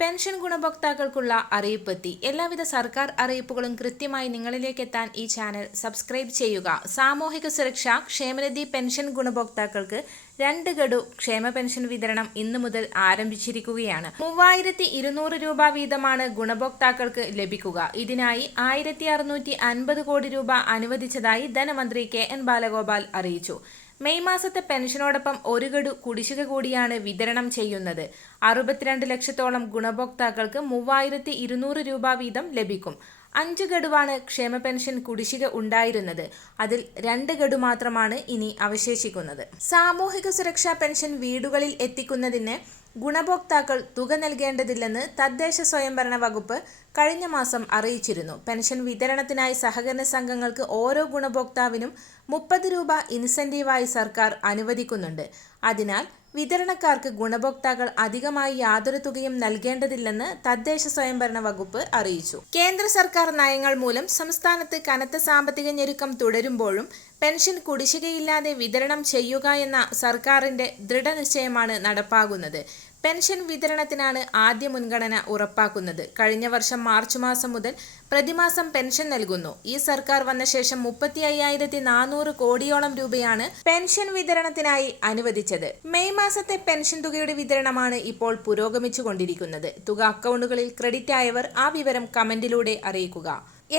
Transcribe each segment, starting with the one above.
Pension ഗുണഭോക്താക്കൾക്കുള്ള അറിയിപ്പെത്തി. എല്ലാവിധ സർക്കാർ അറിയിപ്പുകളും കൃത്യമായി നിങ്ങളിലേക്ക് എത്താൻ ഈ ചാനൽ സബ്സ്ക്രൈബ് ചെയ്യുക. സാമൂഹിക സുരക്ഷ ക്ഷേമനിധി പെൻഷൻ ഗുണഭോക്താക്കൾക്ക് രണ്ട് ഗഡു ക്ഷേമ പെൻഷൻ വിതരണം ഇന്നു മുതൽ ആരംഭിച്ചിരിക്കുകയാണ്. മൂവായിരത്തി ഇരുന്നൂറ് രൂപ വീതമാണ് ഗുണഭോക്താക്കൾക്ക് ലഭിക്കുക. ഇതിനായി ആയിരത്തി അറുന്നൂറ്റി അൻപത് കോടി രൂപ അനുവദിച്ചതായി ധനമന്ത്രി കെ എൻ ബാലഗോപാൽ അറിയിച്ചു. മെയ് മാസത്തെ പെൻഷനോടൊപ്പം ഒരു ഗഡു കുടിശ്ശിക കൂടിയാണ് വിതരണം ചെയ്യുന്നത്. അറുപത്തിരണ്ട് ലക്ഷത്തോളം ഗുണഭോക്താക്കൾക്ക് മൂവായിരത്തി ഇരുന്നൂറ് രൂപ വീതം ലഭിക്കും. അഞ്ച് ഗഡുവാണ് ക്ഷേമ പെൻഷൻ കുടിശ്ശിക ഉണ്ടായിരുന്നത്. അതിൽ രണ്ട് ഗഡു മാത്രമാണ് ഇനി അവശേഷിക്കുന്നത്. സാമൂഹിക സുരക്ഷാ പെൻഷൻ വീടുകളിൽ എത്തിക്കുന്നതിന് ഗുണഭോക്താക്കൾ തുക നൽകേണ്ടതില്ലെന്ന് തദ്ദേശ സ്വയംഭരണ വകുപ്പ് കഴിഞ്ഞ മാസം അറിയിച്ചിരുന്നു. പെൻഷൻ വിതരണത്തിനായി സഹകരണ സംഘങ്ങൾക്ക് ഓരോ ഗുണഭോക്താവിനും മുപ്പത് രൂപ ഇൻസെന്റീവായി സർക്കാർ അനുവദിക്കുന്നുണ്ട്. അതിനാൽ വിതരണക്കാർക്ക് ഗുണഭോക്താക്കൾ അധികമായി യാതൊരു തുകയും നൽകേണ്ടതില്ലെന്ന് തദ്ദേശ സ്വയംഭരണ വകുപ്പ് അറിയിച്ചു. കേന്ദ്ര സർക്കാർ നയങ്ങൾ മൂലം സംസ്ഥാനത്ത് കനത്ത സാമ്പത്തിക ഞെരുക്കം തുടരുമ്പോഴും പെൻഷൻ കുടിശ്ശികയില്ലാതെ വിതരണം ചെയ്യുക എന്ന സർക്കാരിന്റെ ദൃഢനിശ്ചയമാണ് നടപ്പാകുന്നത്. പെൻഷൻ വിതരണത്തിനാണ് ആദ്യ മുൻഗണന ഉറപ്പാക്കുന്നത്. കഴിഞ്ഞ വർഷം മാർച്ച് മാസം മുതൽ പ്രതിമാസം പെൻഷൻ നൽകുന്നു. ഈ സർക്കാർ വന്ന ശേഷം മുപ്പത്തി അയ്യായിരത്തി നാനൂറ് കോടിയോളം രൂപയാണ് പെൻഷൻ വിതരണത്തിനായി അനുവദിച്ചത്. മെയ് മാസത്തെ പെൻഷൻ തുകയുടെ വിതരണമാണ് ഇപ്പോൾ പുരോഗമിച്ചുകൊണ്ടിരിക്കുന്നത്. തുക അക്കൗണ്ടുകളിൽ ക്രെഡിറ്റ് ആയവർ ആ വിവരം കമന്റിലൂടെ അറിയിക്കുക.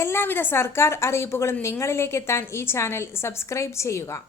എല്ലാവിധ സർക്കാർ അറിയിപ്പുകളും നിങ്ങളിലേക്ക് എത്താൻ ഈ ചാനൽ സബ്സ്ക്രൈബ് ചെയ്യുക.